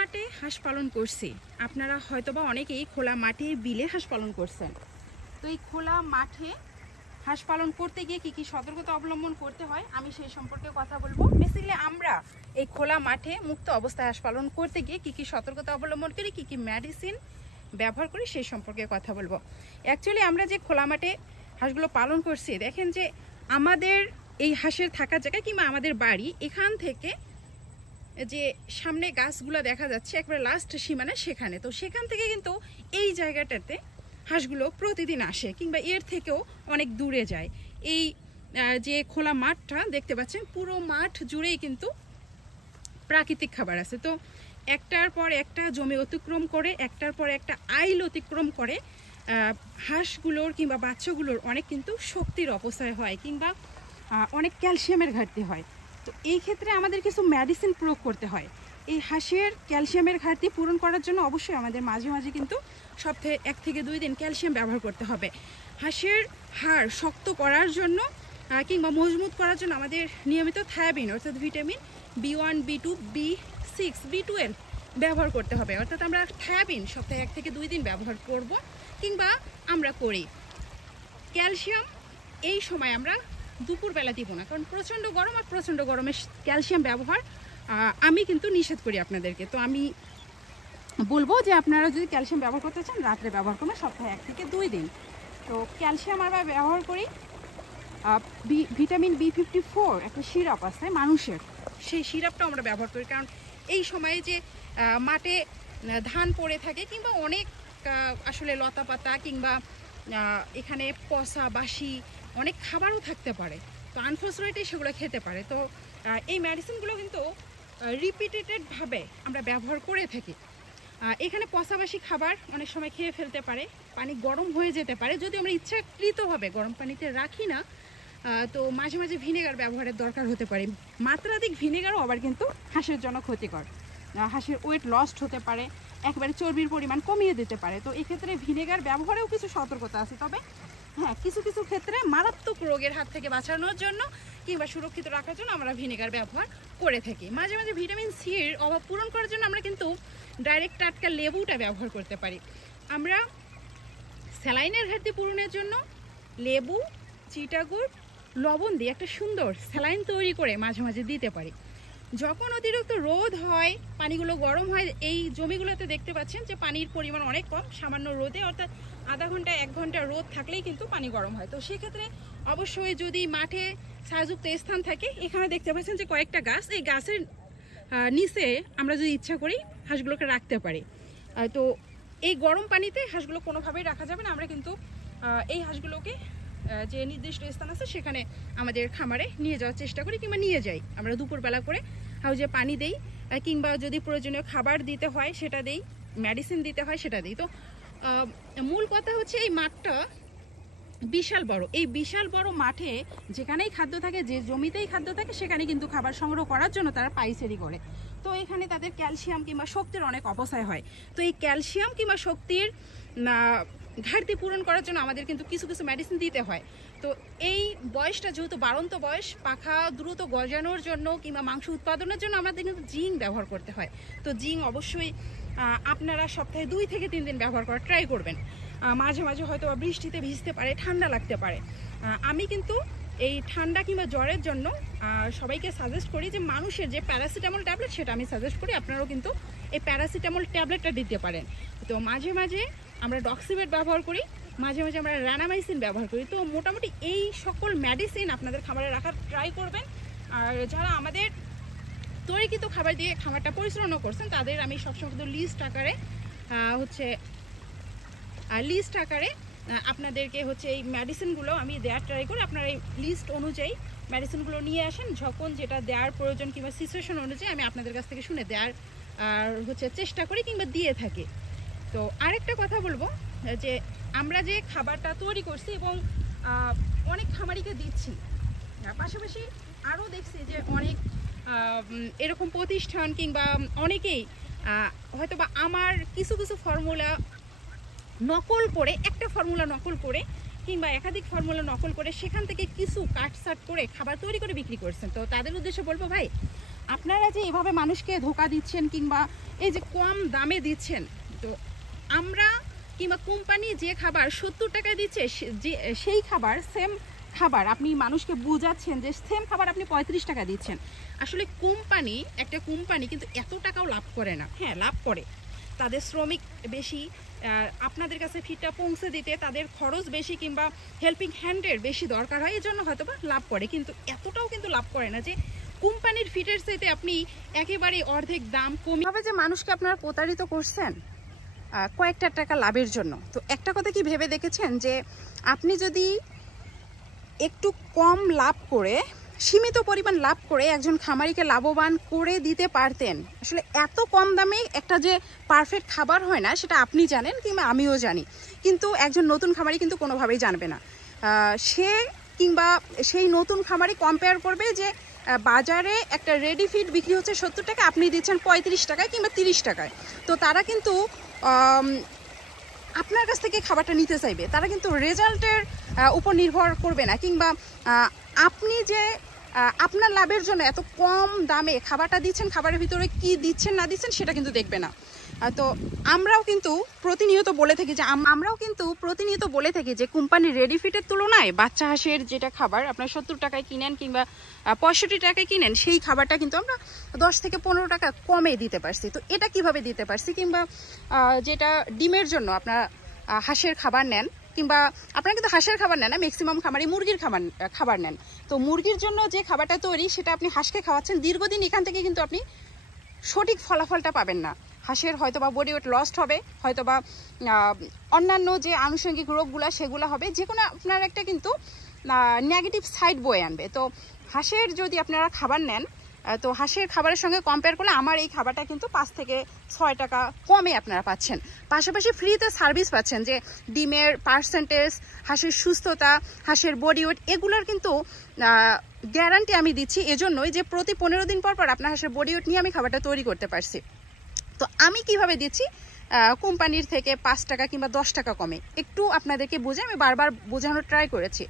মাঠে হাঁস পালন করছি। আপনারা হয়তোবা অনেকেই খোলা মাঠে বিলে হাঁস পালন করছেন। তো এই খোলা মাঠে হাঁস পালন করতে গিয়ে কী কী সতর্কতা অবলম্বন করতে হয় আমি সেই সম্পর্কে কথা বলবো। বেসিক্যালি আমরা এই খোলা মাঠে মুক্ত অবস্থায় হাঁস পালন করতে গিয়ে কী কী সতর্কতা অবলম্বন করি, কী কী মেডিসিন ব্যবহার করি সেই সম্পর্কে কথা বলবো। অ্যাকচুয়ালি আমরা যে খোলা মাঠে হাঁসগুলো পালন করছি, দেখেন যে আমাদের এই হাঁসের থাকার জায়গা কিংবা আমাদের বাড়ি এখান থেকে যে সামনে গাছগুলো দেখা যাচ্ছে একবারে লাস্ট সীমানা সেখানে, তো সেখান থেকে কিন্তু এই জায়গাটাতে হাঁসগুলো প্রতিদিন আসে কিংবা এর থেকেও অনেক দূরে যায়। এই যে খোলা মাঠটা দেখতে পাচ্ছেন পুরো মাঠ জুড়েই কিন্তু প্রাকৃতিক খাবার আছে। তো একটার পর একটা জমি অতিক্রম করে, একটার পর একটা আইল অতিক্রম করে হাঁসগুলোর কিংবা বাচ্চাগুলোর অনেক কিন্তু শক্তির অপচয় হয় কিংবা অনেক ক্যালসিয়ামের ঘাটতি হয়। তো এই ক্ষেত্রে আমাদের কিছু মেডিসিন প্রয়োগ করতে হয়। এই হাঁসের ক্যালসিয়ামের ঘাটতি পূরণ করার জন্য অবশ্যই আমাদের মাঝে মাঝে কিন্তু সপ্তাহে 1 থেকে 2 দিন ক্যালসিয়াম ব্যবহার করতে হবে। হাঁসের হাড় শক্ত করার জন্য কিংবা মজবুত করার জন্য আমাদের নিয়মিত থায়াবিন অর্থাৎ vitamin B1, B2, B6, B12 ব্যবহার করতে হবে। অর্থাৎ আমরা থায়াবিন সপ্তাহে 1 থেকে 2 দিন ব্যবহার করব কিংবা আমরা করি। ক্যালসিয়াম এই সময় আমরা দুপুরবেলা দিব না, কারণ প্রচণ্ড গরম, আর প্রচণ্ড গরমে ক্যালসিয়াম ব্যবহার আমি কিন্তু নিষেধ করি আপনাদেরকে। তো আমি বলবো যে আপনারা যদি ক্যালসিয়াম ব্যবহার করতে চান রাত্রে ব্যবহার করবেন সপ্তাহে 1 থেকে 2 দিন। তো ক্যালসিয়াম আমরা ব্যবহার করি ভিটামিন B54 একটা সিরাপ আছে মানুষের, সেই সিরাপটাও আমরা ব্যবহার করি। কারণ এই সময়ে যে মাঠে ধান পড়ে থাকে কিংবা অনেক আসলে লতা পাতা কিংবা এখানে পচা বাসি অনেক খাবারও থাকতে পারে, তো আনফর্চুনেটলি সেগুলো খেতে পারে। তো এই মেডিসিনগুলো কিন্তু রিপিটেডভাবে আমরা ব্যবহার করে থাকি। এখানে পচাবাসি খাবার অনেক সময় খেয়ে ফেলতে পারে, পানি গরম হয়ে যেতে পারে, যদি আমরা ইচ্ছাকৃতভাবে গরম পানিতে রাখি না। তো মাঝে মাঝে ভিনেগার ব্যবহারের দরকার হতে পারে। মাত্রাধিক ভিনেগারও আবার কিন্তু হাঁসের জন্য ক্ষতিকর, হাঁসের ওয়েট লস্ট হতে পারে, একেবারে চর্বির পরিমাণ কমিয়ে দিতে পারে। তো এক্ষেত্রে ভিনেগার ব্যবহারেও কিছু সতর্কতা আছে। তবে হ্যাঁ, কিছু কিছু ক্ষেত্রে মারাত্মক রোগের হাত থেকে বাঁচানোর জন্য কিংবা সুরক্ষিত রাখার জন্য আমরা ভিনেগার ব্যবহার করে থাকি। মাঝে মাঝে ভিটামিন সির অভাব পূরণ করার জন্য আমরা কিন্তু ডাইরেক্ট টাটকা লেবুটা ব্যবহার করতে পারি। আমরা স্যালাইনের ঘাটতি পূরণের জন্য লেবু, চিটাগুড়, লবণ দিয়ে একটা সুন্দর স্যালাইন তৈরি করে মাঝে মাঝে দিতে পারি। যখন অতিরিক্ত রোদ হয়, পানিগুলো গরম হয়, এই জমিগুলোতে দেখতে পাচ্ছেন যে পানির পরিমাণ অনেক কম, সামান্য রোদে অর্থাৎ আধা ঘন্টা 1 ঘন্টা রোদ থাকলেই কিন্তু পানি গরম হয়। তো সেক্ষেত্রে অবশ্যই যদি মাঠে ছায়াযুক্ত স্থান থাকে, এখানে দেখতে পাচ্ছেন যে কয়েকটা গাছ, এই গাছের নিচে আমরা যদি ইচ্ছা করি হাঁসগুলোকে রাখতে পারি। তো এই গরম পানিতে হাঁসগুলো কোনোভাবেই রাখা যাবে না। আমরা কিন্তু এই হাঁসগুলোকে যে নির্দিষ্ট স্থান আছে সেখানে আমাদের খামারে নিয়ে যাওয়ার চেষ্টা করি কিংবা নিয়ে যাই। আমরা দুপুরবেলা করে হাউজে পানি দেই কিংবা যদি প্রয়োজনীয় খাবার দিতে হয় সেটা দেই, মেডিসিন দিতে হয় সেটা দিই। তো মূল কথা হচ্ছে এই মাঠটা বিশাল বড়, এই বিশাল বড় মাঠে যেখানেই খাদ্য থাকে, যে জমিতেই খাদ্য থাকে, সেখানে কিন্তু খাবার সংগ্রহ করার জন্য তারা পাইচারি করে। তো এখানে তাদের ক্যালসিয়াম কিংবা শক্তির অনেক অপচয় হয়। তো এই ক্যালসিয়াম কিংবা শক্তির ঘাটতি পূরণ করার জন্য আমাদের কিন্তু কিছু কিছু মেডিসিন দিতে হয়। তো এই বয়সটা যেহেতু বাড়ন্ত বয়স, পাখা দ্রুত গজানোর জন্য কিংবা মাংস উৎপাদনের জন্য আমাদের কিন্তু জিঙ্ক ব্যবহার করতে হয়। তো জিঙ্ক অবশ্যই আপনারা সপ্তাহে 2 থেকে 3 দিন ব্যবহার করার ট্রাই করবেন। মাঝে মাঝে হয়তো বৃষ্টিতে ভিজতে পারে, ঠান্ডা লাগতে পারে। আমি কিন্তু এই ঠান্ডা কিংবা জ্বরের জন্য সবাইকে সাজেস্ট করি যে মানুষের যে প্যারাসিটামল ট্যাবলেট সেটা আমি সাজেস্ট করি, আপনারাও কিন্তু এই প্যারাসিটামল ট্যাবলেটটা দিতে পারেন। তো মাঝে মাঝে আমরা ডক্সিবেট ব্যবহার করি, মাঝে মাঝে আমরা রানামাইসিন ব্যবহার করি। তো মোটামুটি এই সকল মেডিসিন আপনাদের খাবারে রাখার ট্রাই করবেন। আর যারা আমাদের তৈরিকৃত খাবার দিয়ে খাবারটা পরিচালনা করছেন তাদের আমি সবসময় কিন্তু লিস্ট আকারে আপনাদেরকে এই মেডিসিনগুলো আমি দেওয়ার ট্রাই করি। আপনারা এই লিস্ট অনুযায়ী মেডিসিনগুলো নিয়ে আসেন, যখন যেটা দেওয়ার প্রয়োজন কিংবা সিচুয়েশন অনুযায়ী আমি আপনাদের কাছ থেকে শুনে দেওয়ার চেষ্টা করি কিংবা দিয়ে থাকি। তো আরেকটা কথা বলবো যে আমরা যে খাবারটা তৈরি করছি এবং অনেক খামারিকে দিচ্ছি, পাশাপাশি আরও দেখছি যে অনেক এরকম প্রতিষ্ঠান কিংবা অনেকেই হয়তো বা আমার কিছু কিছু ফর্মুলা নকল করে, একটা ফর্মুলা নকল করে কিংবা একাধিক ফর্মুলা নকল করে সেখান থেকে কিছু কাটছাট করে খাবার তৈরি করে বিক্রি করছেন। তো তাদের উদ্দেশ্যে বলবো, ভাই আপনারা যে এভাবে মানুষকে ধোকা দিচ্ছেন কিংবা এই যে কম দামে দিচ্ছেন, তো আমরা কিংবা কোম্পানি যে খাবার 70 টাকায় দিচ্ছে, যে সেই খাবার সেম খাবার আপনি মানুষকে বুঝাচ্ছেন যে সেম খাবার আপনি 35 টাকা দিচ্ছেন। আসলে একটা কোম্পানি কিন্তু এত টাকাও লাভ করে না। হ্যাঁ, লাভ করে, তাদের শ্রমিক বেশি, আপনাদের কাছে ফিডটা পৌঁছে দিতে তাদের খরচ বেশি কিংবা হেল্পিং হ্যান্ডের বেশি দরকার হয়, এই জন্য হয়তো বা লাভ করে, কিন্তু এতটাও কিন্তু লাভ করে না যে কোম্পানির ফিটের চাইতে আপনি একেবারে অর্ধেক দাম কমিয়ে যে মানুষকে আপনারা প্রতারিত করছেন কয়েকটা টাকা লাভের জন্য। তো একটা কথা কি ভেবে দেখেছেন যে আপনি যদি একটু কম লাভ করে, সীমিত পরিমাণ লাভ করে একজন খামারিকে লাভবান করে দিতে পারতেন, আসলে এত কম দামে একটা যে পারফেক্ট খাবার হয় না সেটা আপনি জানেন কিংবা আমিও জানি, কিন্তু একজন নতুন খামারি কিন্তু কোনোভাবেই জানবে না। সে কিংবা সেই নতুন খামারি কম্পেয়ার করবে যে বাজারে একটা রেডি ফিড বিক্রি হচ্ছে 70 টাকা, আপনি দিচ্ছেন 35 টাকায় কিংবা 30 টাকায়। তো তারা কিন্তু আপনার কাছ থেকে খাবারটা নিতে চাইবে, তারা কিন্তু রেজাল্টের উপর নির্ভর করবে না, কিংবা আপনি যে আপনার লাভের জন্য এত কম দামে খাবারটা দিচ্ছেন, খাবারের ভিতরে কি দিচ্ছেন না দিচ্ছেন সেটা কিন্তু দেখবে না। তো আমরাও কিন্তু প্রতিনিয়ত বলে থাকি যে কোম্পানির রেডি ফিটের তুলনায় বাচ্চা হাঁসের যেটা খাবার আপনার 70 টাকায় কিনেন কিংবা 65 টাকায় কিনেন, সেই খাবারটা কিন্তু আমরা 10 থেকে 15 টাকা কমে দিতে পারছি। তো এটা কিভাবে দিতে পারছি, কিংবা যেটা ডিমের জন্য আপনারা হাঁসের খাবার নেন, কিংবা আপনারা কিন্তু হাঁসের খাবার নেন না, ম্যাক্সিমাম খামারি মুরগির খাবার নেন। তো মুরগির জন্য যে খাবারটা তৈরি সেটা আপনি হাঁসকে খাওয়াচ্ছেন, দীর্ঘদিন এখান থেকে কিন্তু আপনি সঠিক ফলাফলটা পাবেন না। হাঁসের হয়তোবা বডি ওয়েট লস্ট হবে, হয়তোবা অন্যান্য যে আনুষঙ্গিক রোগগুলো সেগুলো হবে, যে কোনো আপনার একটা কিন্তু নেগেটিভ সাইড বয়ে আনবে। তো হাঁসের যদি আপনারা খাবার নেন, তো হাঁসের খাবারের সঙ্গে কম্পেয়ার করলে আমার এই খাবারটা কিন্তু 5 থেকে 6 টাকা কমে আপনারা পাচ্ছেন। পাশাপাশি ফ্রিতে সার্ভিস পাচ্ছেন, যে ডিমের পার্সেন্টেজ, হাঁসের সুস্থতা, হাঁসের বডি ওয়েট, এগুলোর কিন্তু গ্যারান্টি আমি দিচ্ছি এজন্যই যে প্রতি 15 দিন পর পর আপনার হাঁসের বডি ওয়েট নিয়ে আমি খাবারটা তৈরি করতে পারছি। তো আমি কিভাবে দিচ্ছি, কোম্পানির থেকে 5 টাকা কিংবা 10 টাকা কমে, একটু আপনাদেরকে বুঝে আমি বারবার বোঝানোর ট্রাই করেছি।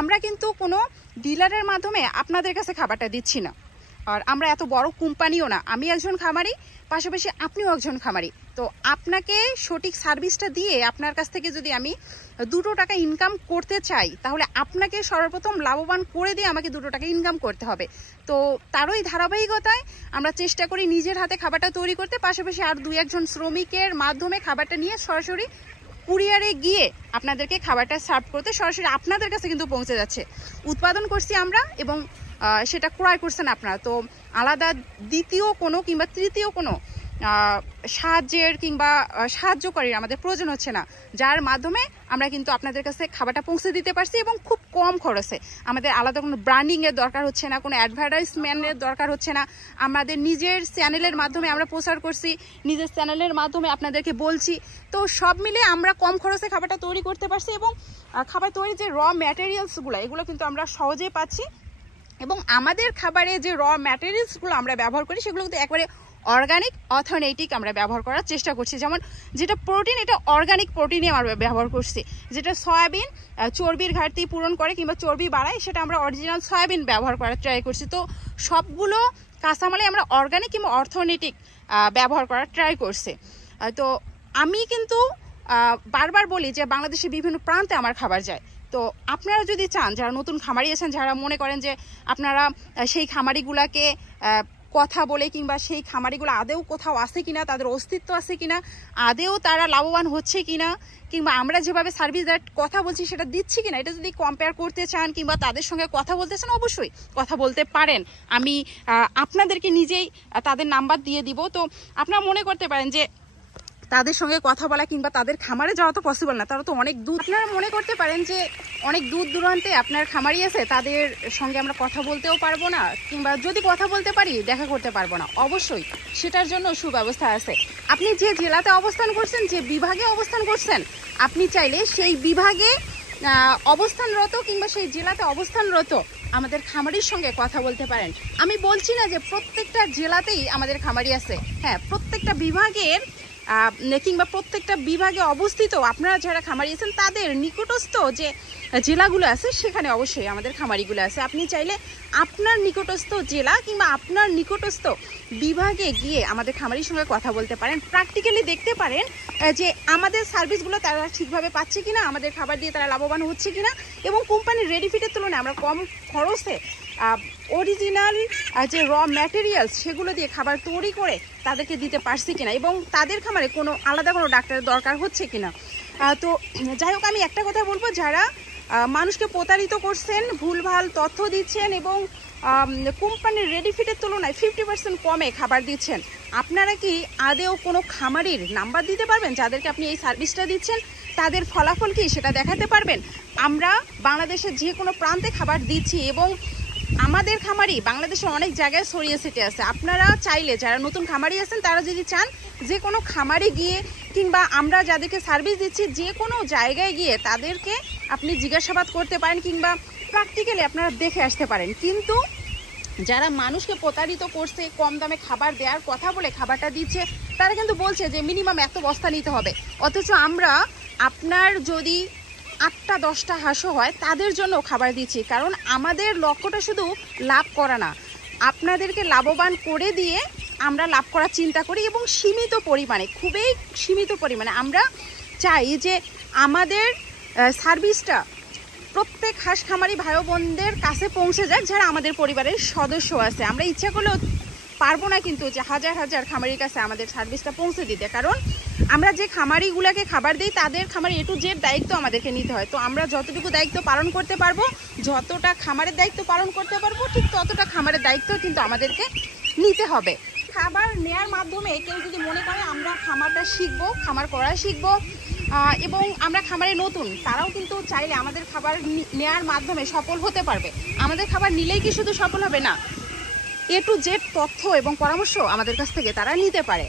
আমরা কিন্তু কোনো ডিলারের মাধ্যমে আপনাদের কাছে খাবারটা দিচ্ছি না, আর আমরা এত বড় কোম্পানিও না। আমি একজন খামারি, পাশাপাশি আপনিও একজন খামারি। তো আপনাকে সঠিক সার্ভিসটা দিয়ে আপনার কাছ থেকে যদি আমি 2 টাকা ইনকাম করতে চাই, তাহলে আপনাকে সর্বপ্রথম লাভবান করে দিয়ে আমাকে 2 টাকা ইনকাম করতে হবে। তো তারই ধারাবাহিকতায় আমরা চেষ্টা করি নিজের হাতে খাবারটা তৈরি করতে, পাশাপাশি আর 2-1 জন শ্রমিকের মাধ্যমে খাবারটা নিয়ে সরাসরি কুরিয়ারে গিয়ে আপনাদেরকে খাবারটা সার্ভ করতে, সরাসরি আপনাদের কাছে কিন্তু পৌঁছে যাচ্ছে। উৎপাদন করছি আমরা এবং সেটা ক্রয় করছেন আপনারা। তো আলাদা দ্বিতীয় কোনো কিংবা তৃতীয় কোনো সাহায্যের কিংবা সাহায্যকারীর আমাদের প্রয়োজন হচ্ছে না, যার মাধ্যমে আমরা কিন্তু আপনাদের কাছে খাবারটা পৌঁছে দিতে পারছি এবং খুব কম খরচে। আমাদের আলাদা কোনো ব্র্যান্ডিংয়ের দরকার হচ্ছে না, কোনো অ্যাডভার্টাইজমেন্টের দরকার হচ্ছে না। আমাদের নিজের চ্যানেলের মাধ্যমে আমরা প্রচার করছি, নিজের চ্যানেলের মাধ্যমে আপনাদেরকে বলছি। তো সব মিলে আমরা কম খরচে খাবারটা তৈরি করতে পারছি এবং খাবার তৈরির যে র ম্যাটেরিয়ালসগুলো এগুলো কিন্তু আমরা সহজেই পাচ্ছি, এবং আমাদের খাবারে যে র ম্যাটেরিয়ালসগুলো আমরা ব্যবহার করি সেগুলো কিন্তু একবারে অর্গানিক, অথেন্টিক আমরা ব্যবহার করার চেষ্টা করছি। যেমন যেটা প্রোটিন, এটা অর্গানিক প্রোটিনই আমরা ব্যবহার করছি। যেটা সয়াবিন চর্বির ঘাটতি পূরণ করে কিংবা চর্বি বাড়ায়, সেটা আমরা অরিজিনাল সয়াবিন ব্যবহার করার ট্রাই করছি। তো সবগুলো কাঁচামালে আমরা অর্গানিক কিংবা অর্থনৈতিক ব্যবহার করার ট্রাই করছি। তো আমি কিন্তু বারবার বলি যে বাংলাদেশের বিভিন্ন প্রান্তে আমার খাবার যায়। তো আপনারা যদি চান, যারা নতুন খামারি আছেন, যারা মনে করেন যে আপনারা সেই খামারিগুলাকে কথা বলে কিংবা সেই খামারিগুলো আদেও কোথাও আছে কিনা, তাদের অস্তিত্ব আছে কিনা, আদেও তারা লাভবান হচ্ছে কিনা, কিংবা আমরা যেভাবে সার্ভিস দেওয়ার কথা বলছি সেটা দিচ্ছি কিনা, এটা যদি কম্পেয়ার করতে চান কিংবা তাদের সঙ্গে কথা বলতে চান, অবশ্যই কথা বলতে পারেন। আমি আপনাদেরকে নিজেই তাদের নাম্বার দিয়ে দিব। তো আপনারা মনে করতে পারেন যে তাদের সঙ্গে কথা বলা কিংবা তাদের খামারে যাওয়া তো পসিবল না, তারা তো অনেক দূর। আপনারা মনে করতে পারেন যে অনেক দূর দূরান্তে আপনার খামারি আছে, তাদের সঙ্গে আমরা কথা বলতেও পারবো না, কিংবা যদি কথা বলতে পারি দেখা করতে পারবো না। অবশ্যই সেটার জন্য সুব্যবস্থা আছে। আপনি যে জেলাতে অবস্থান করছেন, যে বিভাগে অবস্থান করছেন, আপনি চাইলে সেই বিভাগে অবস্থানরত কিংবা সেই জেলাতে অবস্থানরত আমাদের খামারির সঙ্গে কথা বলতে পারেন। আমি বলছি না যে প্রত্যেকটা জেলাতেই আমাদের খামারি আছে, হ্যাঁ, প্রত্যেকটা বিভাগের কিংবা প্রত্যেকটা বিভাগে অবস্থিত আপনারা যারা খামারি আছেন তাদের নিকটস্থ যে জেলাগুলো আছে সেখানে অবশ্যই আমাদের খামারিগুলো আছে। আপনি চাইলে আপনার নিকটস্থ জেলা কিংবা আপনার নিকটস্থ বিভাগে গিয়ে আমাদের খামারির সঙ্গে কথা বলতে পারেন, প্র্যাকটিক্যালি দেখতে পারেন যে আমাদের সার্ভিসগুলো তারা ঠিকভাবে পাচ্ছে কিনা, আমাদের খাবার দিয়ে তারা লাভবান হচ্ছে কিনা, এবং কোম্পানির রেডি ফিটের তুলনায় আমরা কম খরচে অরিজিনাল যে র ম্যাটেরিয়ালস সেগুলো দিয়ে খাবার তৈরি করে তাদেরকে দিতে পারছি কিনা, এবং তাদের খামারে কোনো আলাদা কোনো ডাক্তারের দরকার হচ্ছে কিনা। তো যাই হোক, আমি একটা কথা বলবো, যারা মানুষকে প্রতারিত করছেন, ভুলভাল তথ্য দিচ্ছেন এবং কোম্পানির রেডি ফিটের তুলনায় 50% কমে খাবার দিচ্ছেন, আপনারা কি আদেও কোনো খামারির নাম্বার দিতে পারবেন যাদেরকে আপনি এই সার্ভিসটা দিচ্ছেন? তাদের ফলাফল কি সেটা দেখাতে পারবেন? আমরা বাংলাদেশের যে কোনো প্রান্তে খাবার দিচ্ছি এবং আমাদের খামারি বাংলাদেশের অনেক জায়গায় ছড়িয়ে ছিটে আছে। আপনারা চাইলে যারা নতুন খামারি আছেন তারা যদি চান যে কোনো খামারে গিয়ে কিংবা আমরা যাদেরকে সার্ভিস দিচ্ছি যে কোনো জায়গায় গিয়ে তাদেরকে আপনি জিজ্ঞাসাবাদ করতে পারেন কিংবা প্র্যাকটিক্যালি আপনারা দেখে আসতে পারেন। কিন্তু যারা মানুষকে প্রতারিত করছে, কম দামে খাবার দেওয়ার কথা বলে খাবারটা দিচ্ছে, তারা কিন্তু বলছে যে মিনিমাম এত বস্তা নিতে হবে, অথচ আমরা আপনার যদি 8টা 10টা হাঁসও হয় তাদের জন্য খাবার দিচ্ছি। কারণ আমাদের লক্ষ্যটা শুধু লাভ করা না, আপনাদেরকে লাভবান করে দিয়ে আমরা লাভ করার চিন্তা করি এবং সীমিত পরিমাণে, খুবই সীমিত পরিমাণে আমরা চাই যে আমাদের সার্ভিসটা প্রত্যেক হাঁস খামারি ভাই বোনদের কাছে পৌঁছে যাক যারা আমাদের পরিবারের সদস্য আছে। আমরা ইচ্ছা করলেও পারবো না কিন্তু যে হাজার হাজার খামারির কাছে আমাদের সার্ভিসটা পৌঁছে দিতে, কারণ আমরা যে খামারিগুলোকে খাবার দিই তাদের খামারে A to Z দায়িত্ব আমাদেরকে নিতে হয়। তো আমরা যতটুকু দায়িত্ব পালন করতে পারবো, যতটা খামারের দায়িত্ব পালন করতে পারবো, ঠিক ততটা খামারের দায়িত্ব কিন্তু আমাদেরকে নিতে হবে। খাবার নেয়ার মাধ্যমে কেউ যদি মনে করে আমরা খামারটা শিখবো, খামার করা শিখবো এবং আমরা খামারে নতুন, তারাও কিন্তু চাইলে আমাদের খাবার নেয়ার মাধ্যমে সফল হতে পারবে। আমাদের খাবার নিলেই কি শুধু সফল হবে না, A to Z তথ্য এবং পরামর্শ আমাদের কাছ থেকে তারা নিতে পারে।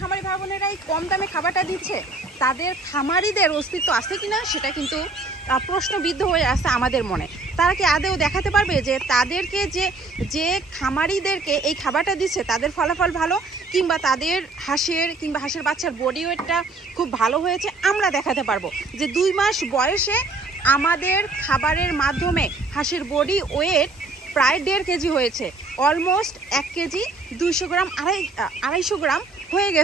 খামারি ভাই বোনেরা এই কম দামে খাবারটা দিচ্ছে, তাদের খামারিদের অস্তিত্ব আছে কিনা সেটা কিন্তু প্রশ্নবিদ্ধ হয়ে আছে আমাদের মনে। তারা কি আদেও দেখাতে পারবে যে তাদেরকে যে খামারিদেরকে এই খাবারটা দিচ্ছে তাদের ফলাফল ভালো, কিংবা তাদের হাঁসের বাচ্চার বডি ওয়েটটা খুব ভালো হয়েছে? আমরা দেখাতে পারবো যে 2 মাস বয়সে আমাদের খাবারের মাধ্যমে হাঁসের বডি ওয়েট প্রায় 1.5 কেজি হয়েছে, অলমোস্ট 1 কেজি 200 গ্রাম 250 গ্রাম হয়ে গেছে।